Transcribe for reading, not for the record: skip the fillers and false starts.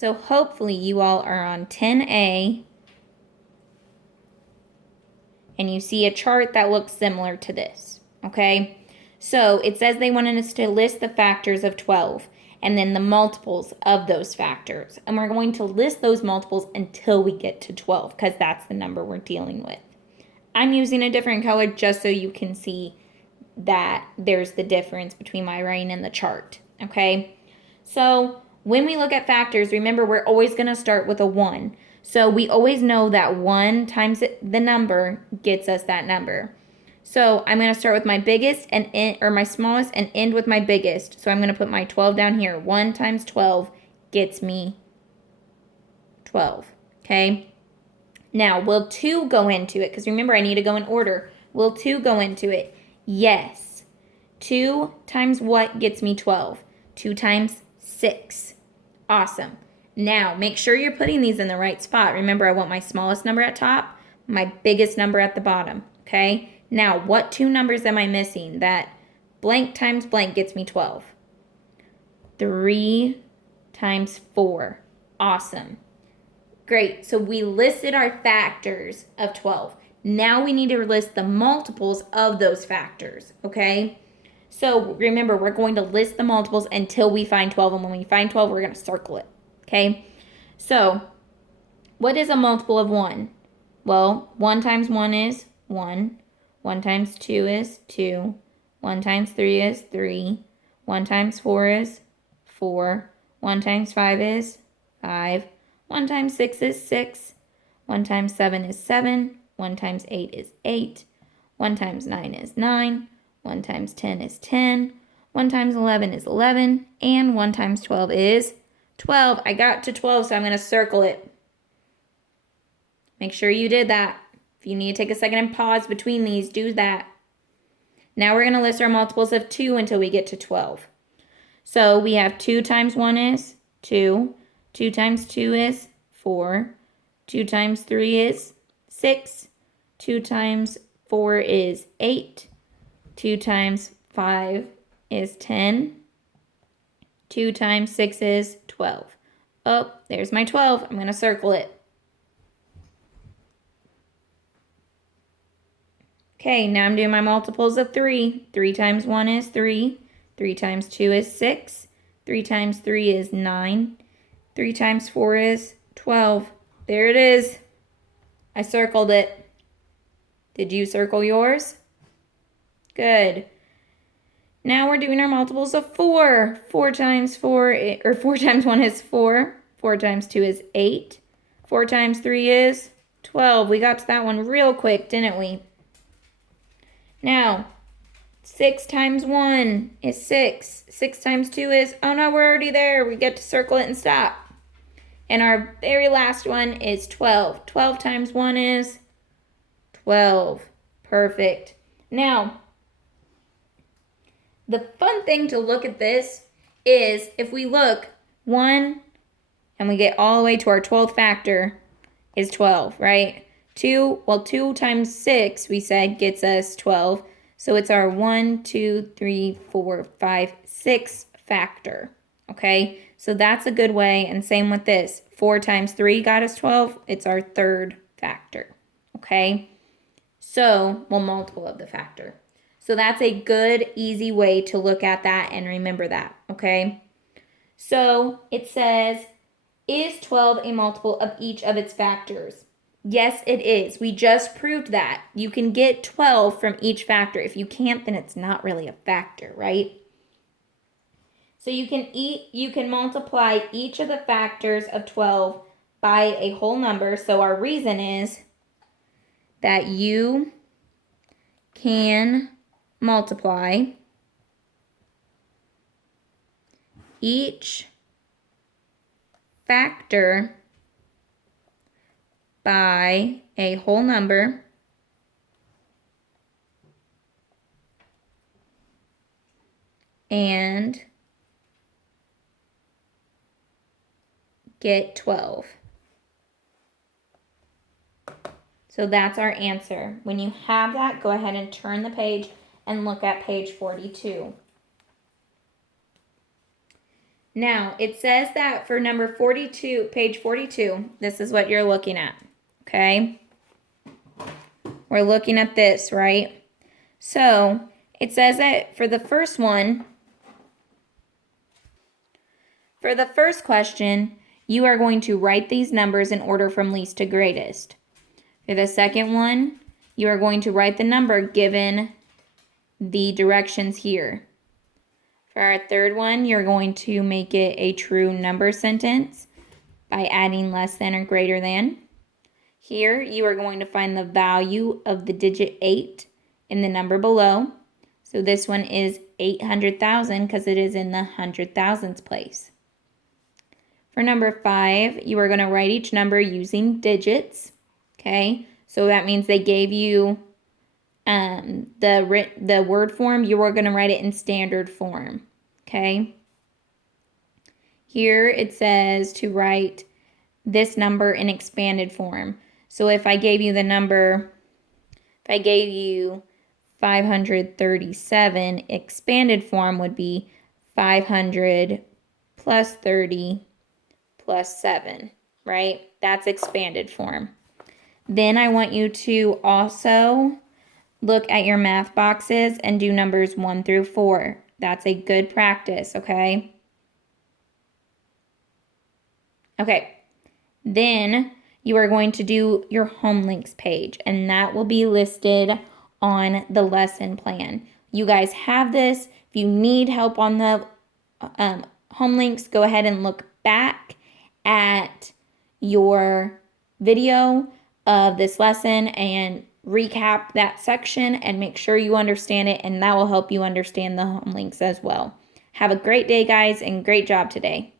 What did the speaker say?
So hopefully you all are on 10A and you see a chart that looks similar to this, okay? So it says they wanted us to list the factors of 12 and then the multiples of those factors. And we're going to list those multiples until we get to 12 because that's the number we're dealing with. I'm using a different color just so you can see that there's the difference between my writing and the chart, okay? So when we look at factors, remember we're always going to start with a 1. So we always know that 1 times the number gets us that number. So I'm going to start with my biggest and end, or my smallest and end with my biggest. So I'm going to put my 12 down here. 1 times 12 gets me 12, okay? Now, will 2 go into it? Because remember, I need to go in order. Will 2 go into it? Yes. 2 times what gets me 12? 2 times 6. Awesome. Now, make sure you're putting these in the right spot. Remember, I want my smallest number at top, my biggest number at the bottom, okay? Now, what 2 numbers am I missing? That blank times blank gets me 12. 3 times 4. Awesome. Great. So we listed our factors of 12. Now we need to list the multiples of those factors, okay? So remember, we're going to list the multiples until we find 12, and when we find 12, we're going to circle it, okay? So what is a multiple of 1? Well, 1 times 1 is 1. 1 times 2 is 2. 1 times 3 is 3. 1 times 4 is 4. 1 times 5 is 5. 1 times 6 is 6. 1 times 7 is 7. 1 times 8 is 8. 1 times 9 is 9. 1 times 10 is 10. 1 times 11 is 11. And 1 times 12 is 12. I got to 12, so I'm going to circle it. Make sure you did that. If you need to take a second and pause between these, do that. Now we're going to list our multiples of 2 until we get to 12. So we have 2 times 1 is 2. 2 times 2 is 4. 2 times 3 is 6. 2 times 4 is 8. 2 times 5 is 10. 2 times 6 is 12. Oh, there's my 12. I'm going to circle it. Okay, now I'm doing my multiples of 3. 3 times 1 is 3. 3 times 2 is 6. 3 times 3 is 9. 3 times 4 is 12. There it is. I circled it. Did you circle yours? Good. Now we're doing our multiples of 4. 4 times 4, or 4 times 1 is 4. 4 times 2 is 8. 4 times 3 is 12. We got to that one real quick, didn't we? Now, 6 times 1 is 6. 6 times 2 is, oh no, we're already there. We get to circle it and stop. And our very last one is 12. 12 times 1 is 12. Perfect. Now, the fun thing to look at this is if we look 1 and we get all the way to our 12th factor is 12, right? 2 times 6 we said gets us 12. So it's our 1, 2, 3, 4, 5, 6 factor, okay? So that's a good way, and same with this. 4 times 3 got us 12. It's our 3rd factor, okay? So, well, multiple of the factor. So that's a good, easy way to look at that and remember that, okay? So it says, is 12 a multiple of each of its factors? Yes, it is. We just proved that. You can get 12 from each factor. If you can't, then it's not really a factor, right? So you can multiply each of the factors of 12 by a whole number. So our reason is that you can multiply each factor by a whole number and get 12. So that's our answer. When you have that, go ahead and turn the page and look at page 42. Now, it says that for number 42, page 42, this is what you're looking at, okay? We're looking at this, right? So, it says that for the first one, for the first question, you are going to write these numbers in order from least to greatest. For the second one, you are going to write the number given the directions here. For our third one, you're going to make it a true number sentence by adding less than or greater than. Here, you are going to find the value of the digit 8 in the number below. So this one is 800,000 because it is in the hundred thousands place. For number 5, you are going to write each number using digits. Okay, so that means they gave you the word form. You are going to write it in standard form. Okay. Here it says to write this number in expanded form. So if I gave you the number, if I gave you 537, expanded form would be 500 plus 30 plus 7, right? That's expanded form. Then I want you to also look at your math boxes and do numbers 1 through 4. That's a good practice, okay? Okay. Then you are going to do your home links page, and that will be listed on the lesson plan. You guys have this. If you need help on the home links, go ahead and look back at your video of this lesson and recap that section and make sure you understand it, and that will help you understand the home links as well. Have a great day, guys, and great job today.